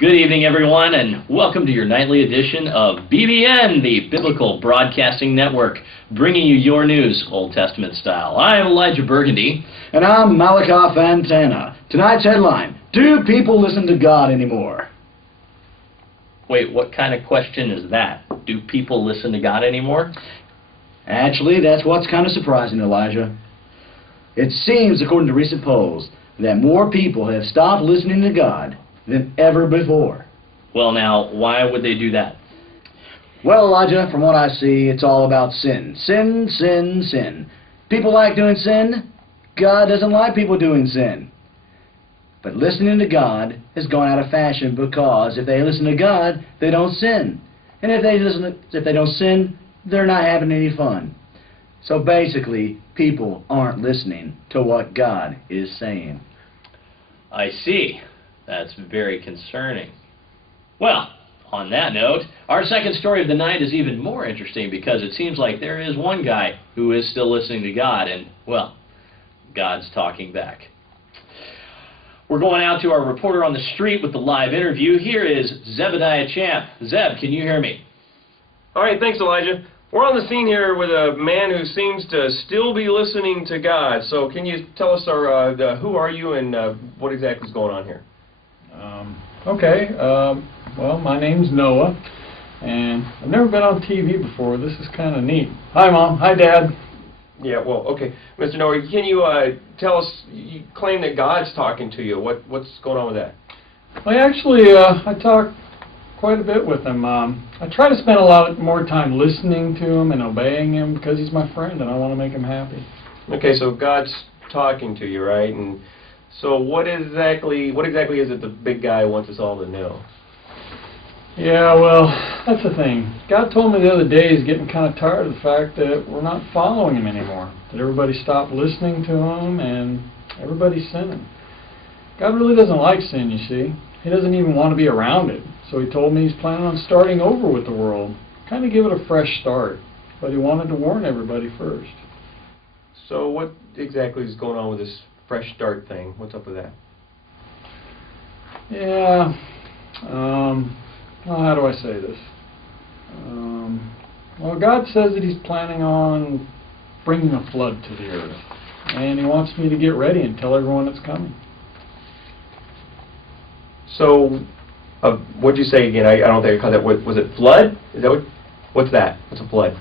Good evening, everyone, and welcome to your nightly edition of BBN, the Biblical Broadcasting Network, bringing you your news, Old Testament style. I am Elijah Burgundy. And I'm Malachi Fantana. Tonight's headline, do people listen to God anymore? Wait, what kind of question is that? Do people listen to God anymore? Actually, that's what's kind of surprising, Elijah. It seems, according to recent polls, that more people have stopped listening to God than ever before. Well, now, why would they do that? Well, Elijah, from what I see, it's all about sin. Sin, sin, sin. People like doing sin. God doesn't like people doing sin. But listening to God has gone out of fashion because if they listen to God, they don't sin. And if they don't sin, they're not having any fun. So basically, people aren't listening to what God is saying. I see. That's very concerning. Well, on that note, our second story of the night is even more interesting because it seems like there is one guy who is still listening to God, and, well, God's talking back. We're going out to our reporter on the street with the live interview. Here is Zebediah Champ. Zeb, can you hear me? All right, thanks, Elijah. We're on the scene here with a man who seems to still be listening to God. So can you tell us who are you and what exactly is going on here? Well, my name's Noah, and I've never been on TV before. This is kind of neat. Hi, Mom. Hi, Dad. Yeah, well, okay. Mr. Noah, can you tell us, you claim that God's talking to you. What's going on with that? Well, actually, I talk quite a bit with him. I try to spend a lot more time listening to him and obeying him because he's my friend and I want to make him happy. Okay, so God's talking to you, right? And so what exactly is it the big guy wants us all to know? Yeah, well, that's the thing. God told me the other day he's getting kind of tired of the fact that we're not following him anymore. That everybody stopped listening to him and everybody's sinning. God really doesn't like sin, you see. He doesn't even want to be around it. So he told me he's planning on starting over with the world. Kind of give it a fresh start. But he wanted to warn everybody first. So what exactly is going on with this fresh start thing? What's up with that? Yeah, well, how do I say this? Well, God says that he's planning on bringing a flood to the earth. And he wants me to get ready and tell everyone it's coming. So, what'd you say again? I don't think I caught that. Was it flood? Is that what's that? What's a flood?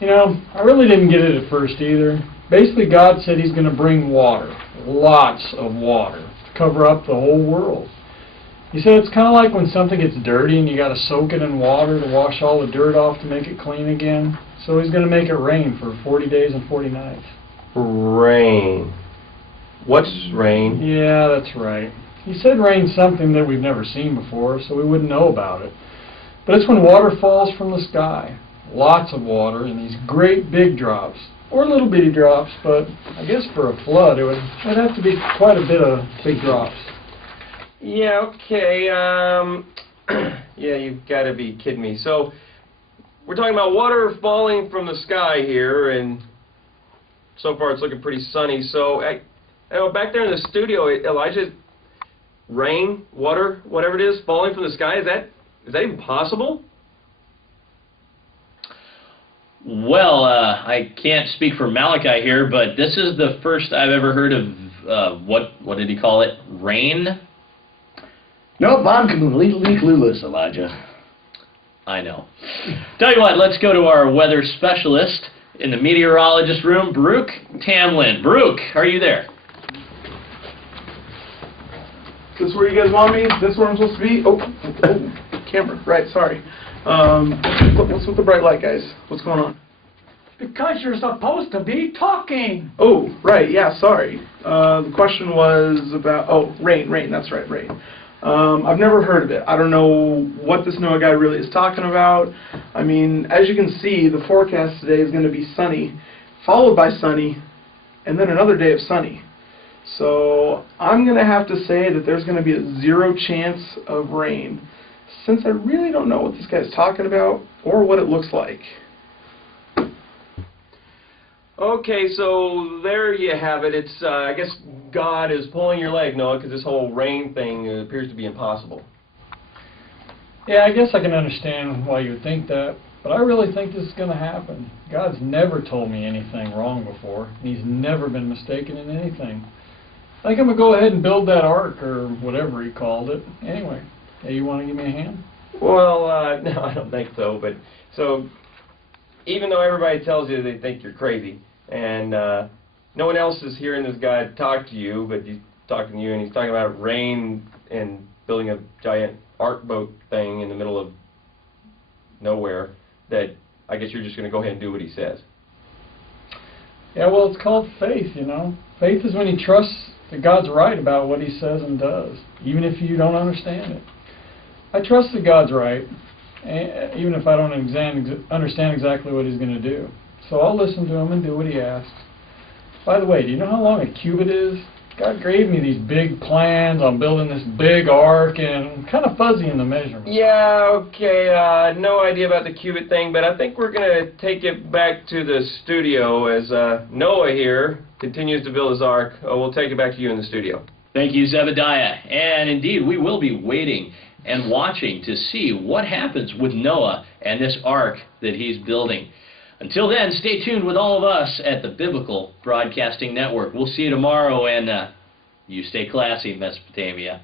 You know, I really didn't get it at first either. Basically, God said he's going to bring water, lots of water, to cover up the whole world. He said it's kind of like when something gets dirty and you got to soak it in water to wash all the dirt off to make it clean again. So he's going to make it rain for 40 days and 40 nights. Rain. What's rain? Yeah, that's right. He said rain's something that we've never seen before, so we wouldn't know about it. But it's when water falls from the sky. Lots of water in these great big drops. Or little bitty drops, but I guess for a flood it'd have to be quite a bit of big drops. Yeah, okay. Yeah, you've got to be kidding me. So, we're talking about water falling from the sky here, and so far it's looking pretty sunny. So, back there in the studio, Elijah, rain, water, whatever it is, falling from the sky, is that even possible? Well, I can't speak for Malachi here, but this is the first I've ever heard of, what did he call it, rain? Nope, I'm completely clueless, Elijah. I know. Tell you what, let's go to our weather specialist in the meteorologist room, Baruch Tamlin. Baruch, are you there? Is this where you guys want me? Is this where I'm supposed to be? Oh, camera. Right, sorry. What's with the bright light, guys? What's going on? Because you're supposed to be talking. Oh, right, yeah, sorry. The question was about, rain, that's right, rain. I've never heard of it. I don't know what this Noah guy really is talking about. I mean, as you can see, the forecast today is going to be sunny, followed by sunny, and then another day of sunny. So I'm going to have to say that there's going to be a 0 chance of rain, since I really don't know what this guy's talking about or what it looks like. Okay, so there you have it. It's, I guess God is pulling your leg, Noah, because this whole rain thing appears to be impossible. Yeah, I guess I can understand why you would think that, but I really think this is going to happen. God's never told me anything wrong before, and He's never been mistaken in anything. I think I'm going to go ahead and build that ark, or whatever He called it. Anyway, hey, you want to give me a hand? Well, no, I don't think so. But so, even though everybody tells you they think you're crazy, and no one else is hearing this guy talk to you, but he's talking to you, and he's talking about rain and building a giant ark boat thing in the middle of nowhere, that I guess you're just going to go ahead and do what he says. Yeah, well, it's called faith, you know. Faith is when you trust that God's right about what He says and does, even if you don't understand it. I trust that God's right, even if I don't understand exactly what He's going to do. So I'll listen to Him and do what He asks. By the way, do you know how long a cubit is? God gave me these big plans on building this big ark, and I'm kind of fuzzy in the measurements. Yeah, okay, no idea about the cubit thing, but I think we're going to take it back to the studio as Noah here continues to build his ark. We'll take it back to you in the studio. Thank you, Zebediah. And indeed, we will be waiting and watching to see what happens with Noah and this ark that he's building. Until then, stay tuned with all of us at the Biblical Broadcasting Network. We'll see you tomorrow, and you stay classy, Mesopotamia.